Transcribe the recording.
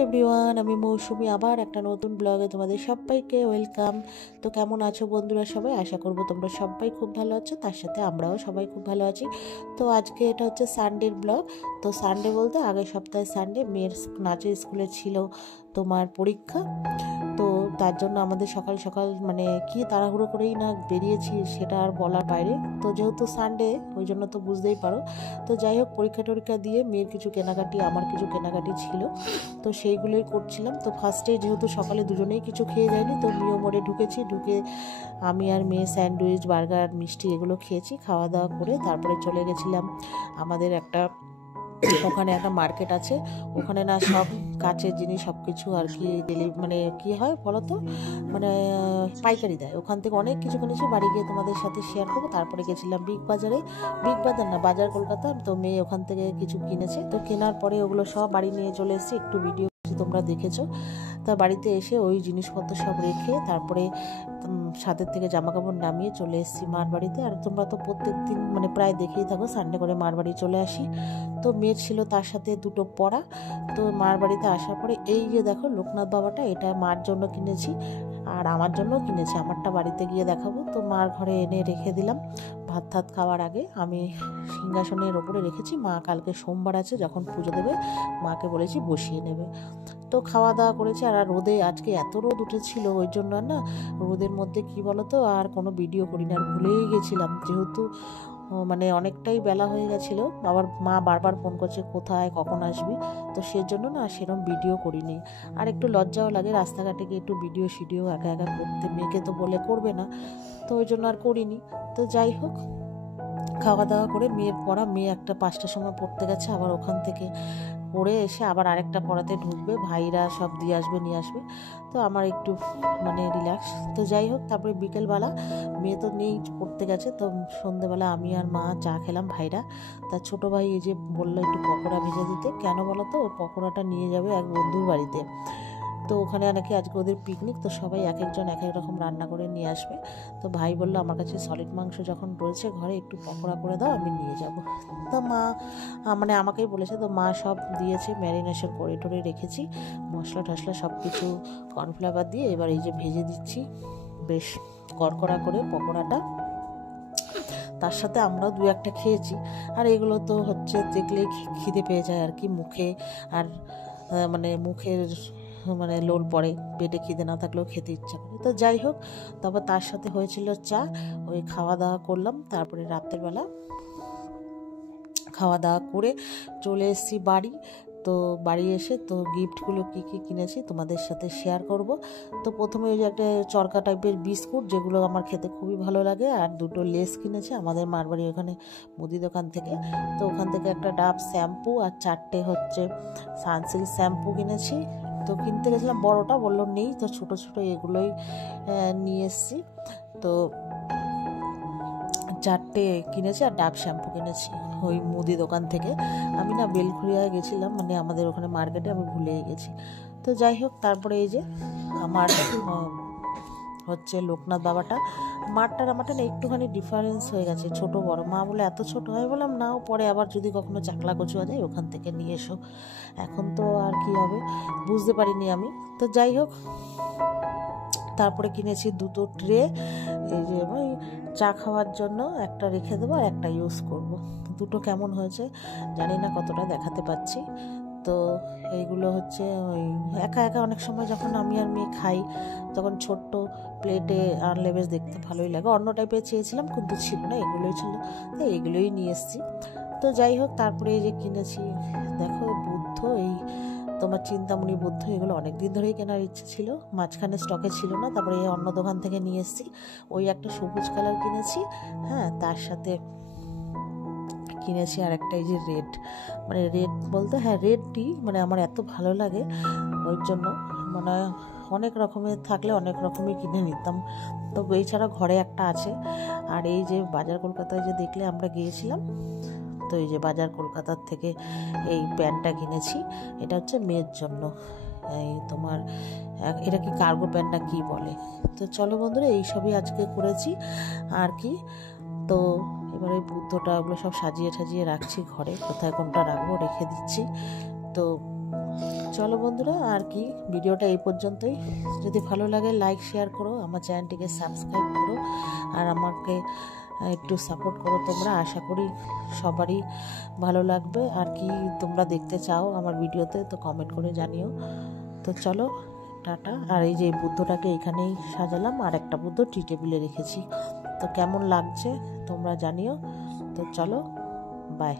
Everyone, আমি মৌসুমি আবার একটা নতুন ব্লগে তোমাদের সবাইকে ওয়েলকাম। তো কেমন আছো বন্ধুরা সবাই? আশা করব তোমরা সবাই খুব ভালো আছো, তার সাথে আমরাও সবাই খুব ভালো আছি। তো আজকে এটা হচ্ছে সানডের ব্লগ। তো সানডে বলতে আগের সপ্তাহে সানডে মেয়ের নাচের স্কুলে ছিল তোমার পরীক্ষা। তো তার জন্য আমাদের সকাল সকাল মানে কি তাড়াহুড়ো করেই না বেরিয়েছি সেটা আর বলার বাইরে। তো যেহেতু সানডে ওই জন্য তো বুঝতেই পারো। তো যাই হোক, পরীক্ষা টরীক্ষা দিয়ে মেয়ের কিছু কেনাকাটি, আমার কিছু কেনাকাটি ছিল, তো সেইগুলোই করছিলাম। তো ফার্স্টে যেহেতু সকালে দুজনেই কিছু খেয়ে যায়নি, তো মিও মোড়ে ঢুকেছি। ঢুকে আমি আর মেয়ে স্যান্ডউইচ, বার্গার, মিষ্টি এগুলো খেয়েছি। খাওয়া দাওয়া করে তারপরে চলে গেছিলাম আমাদের ওখানে একটা মার্কেট আছে। ওখানে না সব কাচের জিনিস সব কিছু আর কি মানে কি হয় বলো তো, মানে পাইকারি দেয়। ওখান থেকে অনেক কিছু কিনেছি, বাড়ি গিয়ে তোমাদের সাথে শেয়ার করবো। তারপরে গেছিলাম বিগ বাজারে, বিগ বাজার না, বাজার কলকাতা। তো মেয়ে ওখান থেকে কিছু কিনেছে, তো কেনার পরে ওগুলো সব বাড়ি নিয়ে চলে এসেছি। একটু ভিডিও তোমরা দেখেছো। তা বাড়িতে এসে ওই জিনিসপত্র সব রেখে তারপরে ছাদের থেকে জামা কাপড় নামিয়ে চলে এসেছি মার বাড়িতে। আর তোমরা তো প্রত্যেক দিন মানে প্রায় দেখেই থাকো, সানডে করে মার বাড়ি চলে আসি। তো মেয়ের ছিল তার সাথে দুটো পড়া। তো মার বাড়িতে আসার পরে এই যে দেখো লোকনাথ বাবাটা, এটা মার জন্য কিনেছি আর আমার জন্যও কিনেছি। আমারটা বাড়িতে গিয়ে দেখাবো। তো মার ঘরে এনে রেখে দিলাম। ভাত টাত খাওয়ার আগে আমি সিংহাসনের ওপরে রেখেছি। মা কালকে সোমবার আছে, যখন পুজো দেবে মাকে বলেছি বসিয়ে নেবে। তো খাওয়া দাওয়া করেছি। আর রোদে আজকে এত রোদ উঠেছিল, ওই জন্য না রোদের মধ্যে কি বলতো আর কোনো ভিডিও করি না, আর ভুলেই গেছিলাম। যেহেতু মানে অনেকটাই বেলা হয়ে গেছিলো, আবার মা বারবার ফোন করছে কোথায়, কখন আসবি। তো সেজন্য না সেরকম ভিডিও করিনি। আর একটু লজ্জাও লাগে রাস্তাঘাটে গিয়ে একটু ভিডিও একা একা করতে, মেয়েকে তো বলে করবে না, তো ওই জন্য আর করিনি। তো যাই হোক, খাওয়া দাওয়া করে মেয়ের পড়া, মেয়ে একটা 5টার সময় পড়তে গেছে, আবার ওখান থেকে পড়ে এসে আবার আরেকটা পড়াতে ঢুকবে, ভাইরা সব দিয়ে আসবে নিয়ে আসবে। তো আমার একটু মানে রিল্যাক্স। তো যাই হোক, তারপরে বিকেলবেলা মেয়ে তো নেই, পড়তে গেছে। তো সন্ধ্যেবেলা আমি আর মা চা খেলাম। ভাইরা, তার ছোটো ভাই এই যে বললো একটু পকোড়া ভেজে দিতে। কেন বলো তো, ও পকোড়াটা নিয়ে যাবে এক বন্ধুর বাড়িতে। তো ওখানে নাকি আজকে ওদের পিকনিক, তো সবাই এক একজন এক এক রকম রান্না করে নিয়ে আসবে। তো ভাই বললো আমার কাছে সলিড মাংস যখন রয়েছে ঘরে, একটু পকোড়া করে দাও, আমি নিয়ে যাব। তো মা মানে আমাকেই বলেছে, তো মা সব দিয়েছে, ম্যারিনেশন করে টরে রেখেছি, মশলা টশলা সব কিছু কর্নফ্লাওয়ার দিয়ে। এবার এই যে ভেজে দিচ্ছি বেশ কড়কড়া করে পকোড়াটা। তার সাথে আমরাও দু একটা খেয়েছি। আর এগুলো তো হচ্ছে দেখলেই খিদে পেয়ে যায় আর কি মুখে। আর মানে মুখের মানে লোল পড়ে, পেটে খিদে না থাকলেও খেতে ইচ্ছা করে। তো যাই হোক, তারপর তার সাথে হয়েছিল চা। ওই খাওয়া দাওয়া করলাম। তারপরে রাতের বেলা খাওয়া দাওয়া করে চলে এসেছি বাড়ি। তো বাড়ি এসে তো গিফটগুলো কী কী কিনেছি তোমাদের সাথে শেয়ার করব। তো প্রথমে ওই যে একটা চরকা টাইপের বিস্কুট, যেগুলো আমার খেতে খুবই ভালো লাগে, আর দুটো লেস কিনেছি আমাদের মারবাড়ি ওখানে মুদি দোকান থেকে। তো ওখান থেকে একটা ডাব শ্যাম্পু আর 4টে হচ্ছে সানসিল্ক শ্যাম্পু কিনেছি। তো কিনতে গেছিলাম, বড়টা বললো নেই, তো ছোটো ছোটো এগুলোই নিয়ে এসেছি। তো 4টে কিনেছি আর ডাব শ্যাম্পু কিনেছি ওই মুদি দোকান থেকে। আমি না বেলঘরিয়ায় গেছিলাম, মানে আমাদের ওখানে মার্কেটে, আমি ভুলেই গেছি। তো যাই হোক, তারপরে এই যে আমার হচ্ছে লোকনাথ বাবাটা, মারটার আমারটা না একটুখানি ডিফারেন্স হয়ে গেছে, ছোট বড়। মা বলে এত ছোট হয়, বললাম নাও, পরে আবার যদি কখনো চাকলা কচুয়া যায় ওখান থেকে নিয়ে এসো। এখন তো আর কি হবে বুঝতে পারিনি আমি। তো যাই হোক, তারপরে কিনেছি দুটো ট্রে, এই যে ওই চা খাওয়ার জন্য একটা রেখে দেবো আর একটা ইউজ করব। দুটো কেমন হয়েছে জানি না, কতটা দেখাতে পাচ্ছি। তো এইগুলো হচ্ছে ওই একা একা অনেক সময় যখন আমি আর মেয়ে খাই, তখন ছোট্ট প্লেটে আনলে বেশ দেখতে ভালোই লাগে। অন্য টাইপের চেয়েছিলাম কিন্তু ছিল না, এগুলোই ছিল, তো এগুলোই নিয়ে এসেছি। তো যাই হোক, তারপরে এই যে কিনেছি দেখো বুদ্ধ, এই তোমার চিন্তামণি বুদ্ধ, এগুলো অনেক দিন ধরেই কেনার ইচ্ছে ছিল, মাঝখানে স্টকে ছিল না। তারপরে এই অন্য দোকান থেকে নিয়ে এসেছি। ওই একটা সবুজ কালার কিনেছি, হ্যাঁ, তার সাথে কিনেছি আর একটা এই যে রেড, মানে রেড বলতে হ্যাঁ রেডটি মানে আমার এত ভালো লাগে, ওই জন্য মানে অনেক রকমের থাকলে অনেক রকমই কিনে নিতাম। তো এছাড়া ঘরে একটা আছে। আর এই যে বাজার কলকাতায় যে দেখলে আমরা গিয়েছিলাম, তো এই যে বাজার কলকাতার থেকে এই প্যান্টটা কিনেছি। এটা হচ্ছে মেয়ের জন্য, এই তোমার এটা কি কার্গো প্যান্ট না কি বলে। তো চলো বন্ধুরা, এইসবই আজকে করেছি আর কি। তো এবারে বুদ্ধটা ওগুলো সব সাজিয়ে রাখছি ঘরে, কোথায় কোনটা রাখবো রেখে দিচ্ছি। তো চলো বন্ধুরা, আর কি ভিডিওটা এই পর্যন্তই। যদি ভালো লাগে লাইক শেয়ার করো, আমার চ্যানেলটিকে সাবস্ক্রাইব করো, আর আমাকে একটু সাপোর্ট করো তোমরা। আশা করি সবারই ভালো লাগবে। আর কি তোমরা দেখতে চাও আমার ভিডিওতে তো কমেন্ট করে জানিও। তো চলো টাটা। আর এই যে বুদ্ধটাকে এখানেই সাজালাম, আর একটা বুদ্ধ টি টেবিলে রেখেছি। তো কেমন লাগছে তোমরা জানিও। তো চলো, বাই।